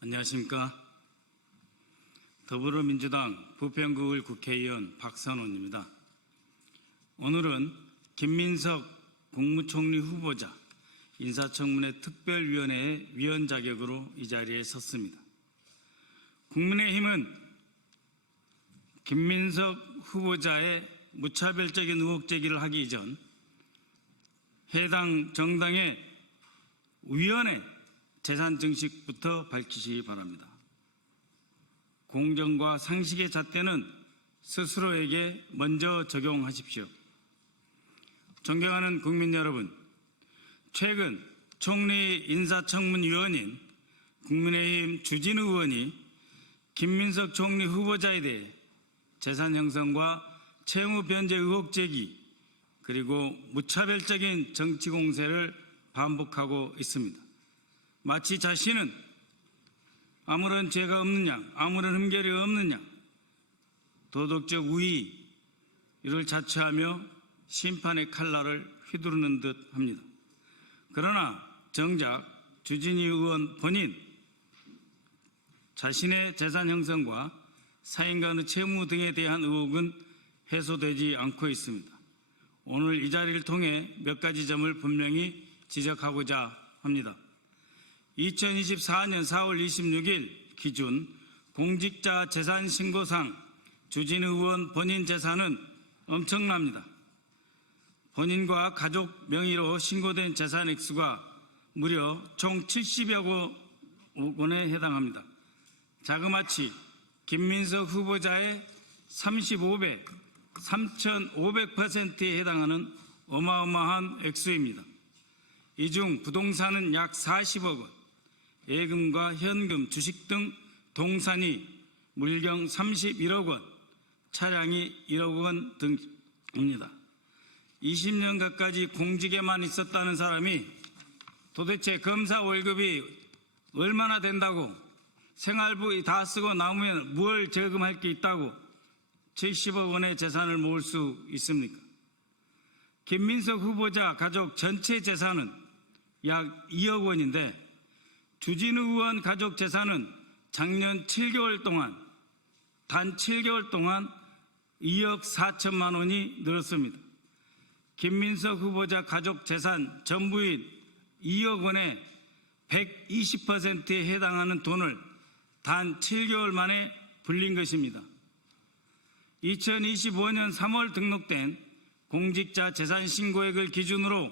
안녕하십니까. 더불어민주당 부평구을 국회의원 박선원입니다. 오늘은 김민석 국무총리 후보자 인사청문회 특별위원회의 위원 자격으로 이 자리에 섰습니다. 국민의힘은 김민석 후보자의 무차별적인 의혹 제기를 하기 이전 해당 정당의 위원회 재산 증식부터 밝히시기 바랍니다. 공정과 상식의 잣대는 스스로에게 먼저 적용하십시오. 존경하는 국민 여러분, 최근 총리 인사청문위원인 국민의힘 주진우 의원이 김민석 총리 후보자에 대해 재산 형성과 채무 변제 의혹 제기 그리고 무차별적인 정치 공세를 반복하고 있습니다. 마치 자신은 아무런 죄가 없는 양, 아무런 흠결이 없는 양, 도덕적 우위를 자처하며 심판의 칼날을 휘두르는 듯 합니다. 그러나 정작 주진우 의원 본인 자신의 재산 형성과 사인 간의 채무 등에 대한 의혹은 해소되지 않고 있습니다. 오늘 이 자리를 통해 몇 가지 점을 분명히 지적하고자 합니다. 2024년 4월 26일 기준 공직자 재산 신고상 주진우 의원 본인 재산은 엄청납니다. 본인과 가족 명의로 신고된 재산 액수가 무려 총 70여 원에 해당합니다. 자그마치 김민석 후보자의 35배, 3,500%에 해당하는 어마어마한 액수입니다. 이 중 부동산은 약 40억 원, 예금과 현금, 주식 등 동산이 물경 31억 원, 차량이 1억 원 등입니다. 20년 가까이 공직에만 있었다는 사람이 도대체 검사 월급이 얼마나 된다고 생활비 다 쓰고 남으면 뭘 저금할 게 있다고 70억 원의 재산을 모을 수 있습니까? 김민석 후보자 가족 전체 재산은 약 2억 원인데 주진우 의원 가족 재산은 작년 7개월 동안 단 7개월 동안 2억 4천만 원이 늘었습니다. 김민석 후보자 가족 재산 전부인 2억 원의 120%에 해당하는 돈을 단 7개월 만에 불린 것입니다. 2025년 3월 등록된 공직자 재산 신고액을 기준으로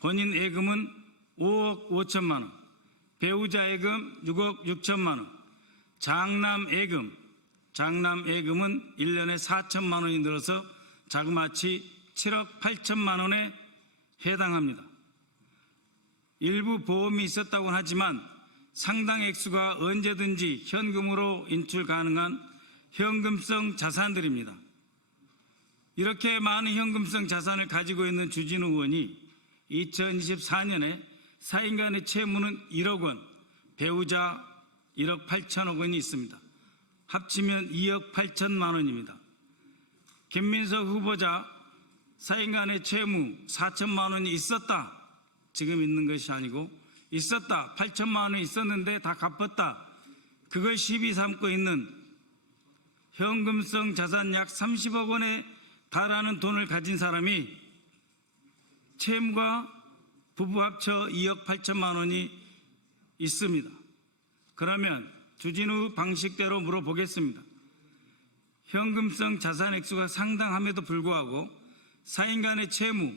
본인 예금은 5억 5천만 원, 배우자 예금 6억 6천만 원, 장남 예금은 1년에 4천만 원이 늘어서 자그마치 7억 8천만 원에 해당합니다. 일부 보험이 있었다고 하지만 상당 액수가 언제든지 현금으로 인출 가능한 현금성 자산들입니다. 이렇게 많은 현금성 자산을 가지고 있는 주진우 의원이 2024년에 사인 간의 채무는 1억 원, 배우자 1억 8천억 원이 있습니다. 합치면 2억 8천만 원입니다. 김민석 후보자 사인 간의 채무 4천만 원이 있었다. 지금 있는 것이 아니고 있었다. 8천만 원이 있었는데 다 갚았다. 그걸 시비 삼고 있는 현금성 자산 약 30억 원에 달하는 돈을 가진 사람이 채무가 부부 합쳐 2억 8천만 원이 있습니다. 그러면 주진우 방식대로 물어보겠습니다. 현금성 자산 액수가 상당함에도 불구하고 사인 간의 채무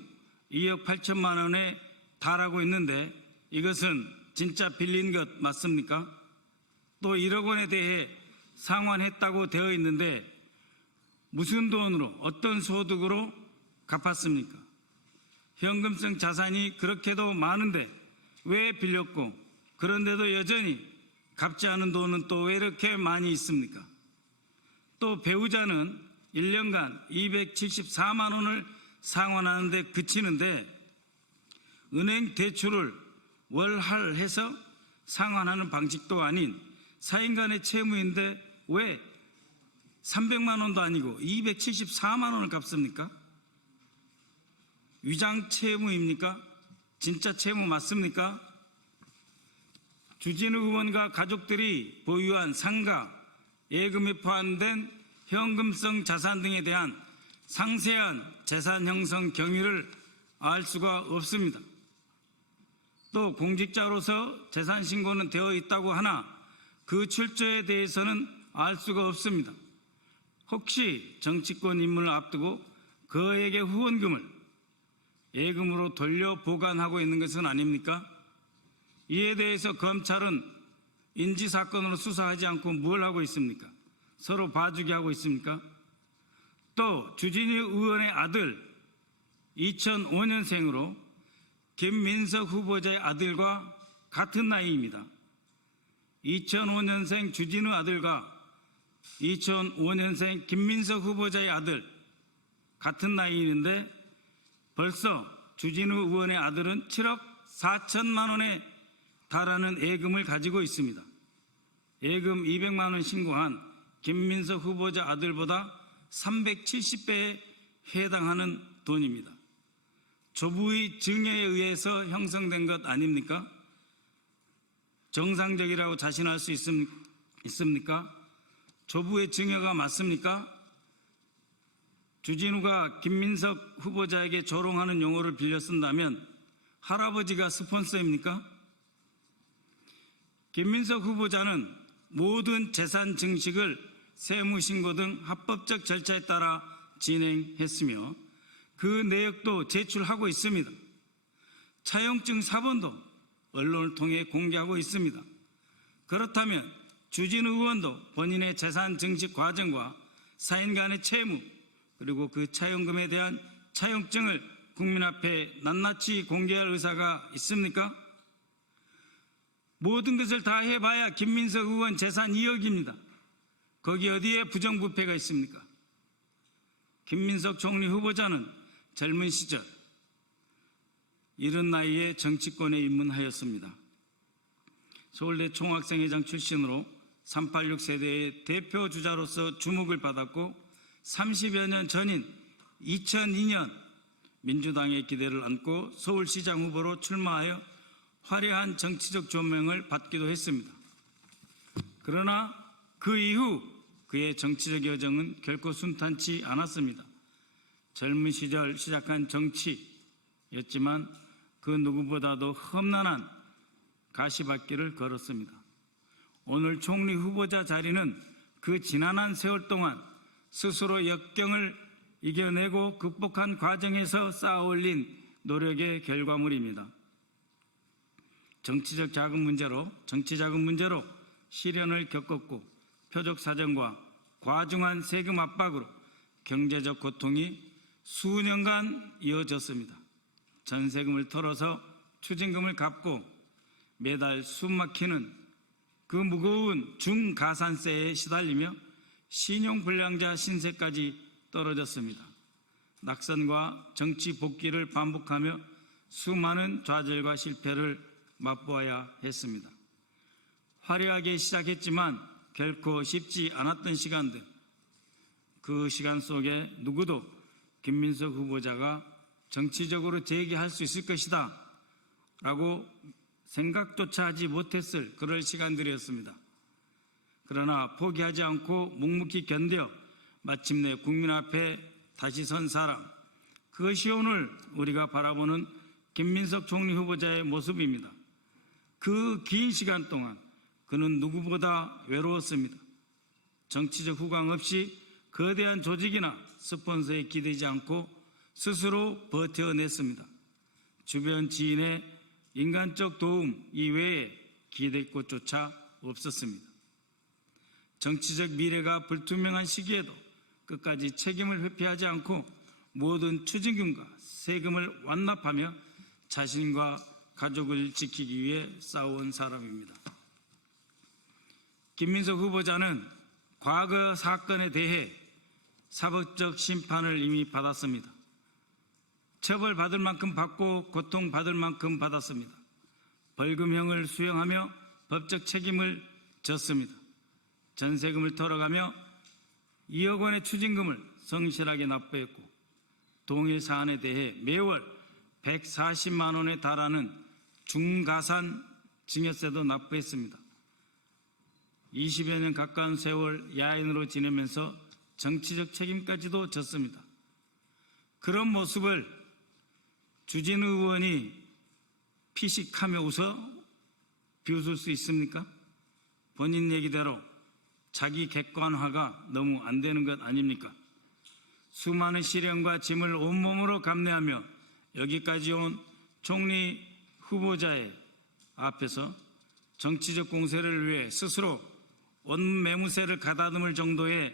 2억 8천만 원에 달하고 있는데 이것은 진짜 빌린 것 맞습니까? 또 1억 원에 대해 상환했다고 되어 있는데 무슨 돈으로 어떤 소득으로 갚았습니까? 현금성 자산이 그렇게도 많은데 왜 빌렸고 그런데도 여전히 갚지 않은 돈은 또 왜 이렇게 많이 있습니까? 또 배우자는 1년간 274만 원을 상환하는 데 그치는데 은행 대출을 월할해서 상환하는 방식도 아닌 사인 간의 채무인데 왜 300만 원도 아니고 274만 원을 갚습니까? 위장 채무입니까? 진짜 채무 맞습니까? 주진우 의원과 가족들이 보유한 상가, 예금에 포함된 현금성 자산 등에 대한 상세한 재산 형성 경위를 알 수가 없습니다. 또 공직자로서 재산 신고는 되어 있다고 하나 그 출처에 대해서는 알 수가 없습니다. 혹시 정치권 입문을 앞두고 그에게 후원금을 예금으로 돌려 보관하고 있는 것은 아닙니까? 이에 대해서 검찰은 인지사건으로 수사하지 않고 뭘 하고 있습니까? 서로 봐주기 하고 있습니까? 또 주진우 의원의 아들 2005년생으로 김민석 후보자의 아들과 같은 나이입니다. 2005년생 주진우 아들과 2005년생 김민석 후보자의 아들 같은 나이인데 벌써 주진우 의원의 아들은 7억 4천만 원에 달하는 예금을 가지고 있습니다. 예금 200만 원 신고한 김민석 후보자 아들보다 370배에 해당하는 돈입니다. 조부의 증여에 의해서 형성된 것 아닙니까? 정상적이라고 자신할 수 있습니까? 조부의 증여가 맞습니까? 주진우가 김민석 후보자에게 조롱하는 용어를 빌려 쓴다면 할아버지가 스폰서입니까? 김민석 후보자는 모든 재산 증식을 세무신고 등 합법적 절차에 따라 진행했으며 그 내역도 제출하고 있습니다. 차용증 사본도 언론을 통해 공개하고 있습니다. 그렇다면 주진우 의원도 본인의 재산 증식 과정과 사인 간의 채무 그리고 그 차용금에 대한 차용증을 국민 앞에 낱낱이 공개할 의사가 있습니까? 모든 것을 다 해봐야 김민석 의원 재산 2억입니다. 거기 어디에 부정부패가 있습니까? 김민석 총리 후보자는 젊은 시절 이른 나이에 정치권에 입문하였습니다. 서울대 총학생회장 출신으로 386 세대의 대표 주자로서 주목을 받았고 30여 년 전인 2002년 민주당의 기대를 안고 서울시장 후보로 출마하여 화려한 정치적 조명을 받기도 했습니다. 그러나 그 이후 그의 정치적 여정은 결코 순탄치 않았습니다. 젊은 시절 시작한 정치였지만 그 누구보다도 험난한 가시밭길을 걸었습니다. 오늘 총리 후보자 자리는 그 지난한 세월 동안 스스로 역경을 이겨내고 극복한 과정에서 쌓아올린 노력의 결과물입니다. 정치적 자금 문제로 시련을 겪었고 표적 사정과 과중한 세금 압박으로 경제적 고통이 수년간 이어졌습니다. 전세금을 털어서 추징금을 갚고 매달 숨막히는 그 무거운 중가산세에 시달리며 신용불량자 신세까지 떨어졌습니다. 낙선과 정치 복귀를 반복하며 수많은 좌절과 실패를 맛보아야 했습니다. 화려하게 시작했지만 결코 쉽지 않았던 시간들, 그 시간 속에 누구도 김민석 후보자가 정치적으로 재기할 수 있을 것이다 라고 생각조차 하지 못했을 그럴 시간들이었습니다. 그러나 포기하지 않고 묵묵히 견뎌 마침내 국민 앞에 다시 선 사람, 그것이 오늘 우리가 바라보는 김민석 총리 후보자의 모습입니다. 그 긴 시간 동안 그는 누구보다 외로웠습니다. 정치적 후광 없이 거대한 조직이나 스폰서에 기대지 않고 스스로 버텨냈습니다. 주변 지인의 인간적 도움 이외에 기댈 곳조차 없었습니다. 정치적 미래가 불투명한 시기에도 끝까지 책임을 회피하지 않고 모든 추징금과 세금을 완납하며 자신과 가족을 지키기 위해 싸워온 사람입니다. 김민석 후보자는 과거 사건에 대해 사법적 심판을 이미 받았습니다. 처벌받을 만큼 받고 고통받을 만큼 받았습니다. 벌금형을 수용하며 법적 책임을 졌습니다. 전세금을 털어가며 2억 원의 추징금을 성실하게 납부했고 동일 사안에 대해 매월 140만 원에 달하는 중가산 증여세도 납부했습니다. 20여 년 가까운 세월 야인으로 지내면서 정치적 책임까지도 졌습니다. 그런 모습을 주진우 의원이 피식하며 웃어 비웃을 수 있습니까? 본인 얘기대로 자기 객관화가 너무 안 되는 것 아닙니까? 수많은 시련과 짐을 온몸으로 감내하며 여기까지 온 총리 후보자의 앞에서 정치적 공세를 위해 스스로 원매무새를 가다듬을 정도의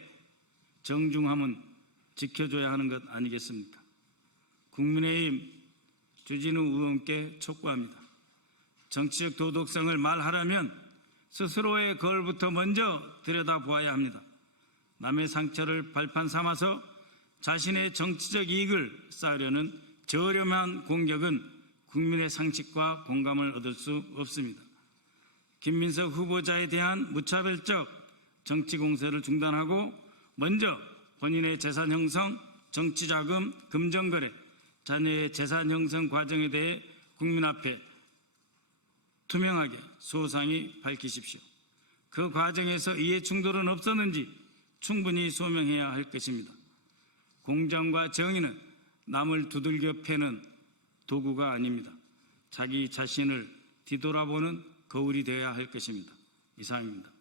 정중함은 지켜줘야 하는 것 아니겠습니까? 국민의힘 주진우 의원께 촉구합니다. 정치적 도덕성을 말하려면 스스로의 거울부터 먼저 들여다보아야 합니다. 남의 상처를 발판 삼아서 자신의 정치적 이익을 쌓으려는 저렴한 공격은 국민의 상식과 공감을 얻을 수 없습니다. 김민석 후보자에 대한 무차별적 정치 공세를 중단하고 먼저 본인의 재산 형성, 정치자금, 금전거래, 자녀의 재산 형성 과정에 대해 국민 앞에 투명하게 소상히 밝히십시오. 그 과정에서 이해 충돌은 없었는지 충분히 소명해야 할 것입니다. 공정과 정의는 남을 두들겨 패는 도구가 아닙니다. 자기 자신을 뒤돌아보는 거울이 되어야 할 것입니다. 이상입니다.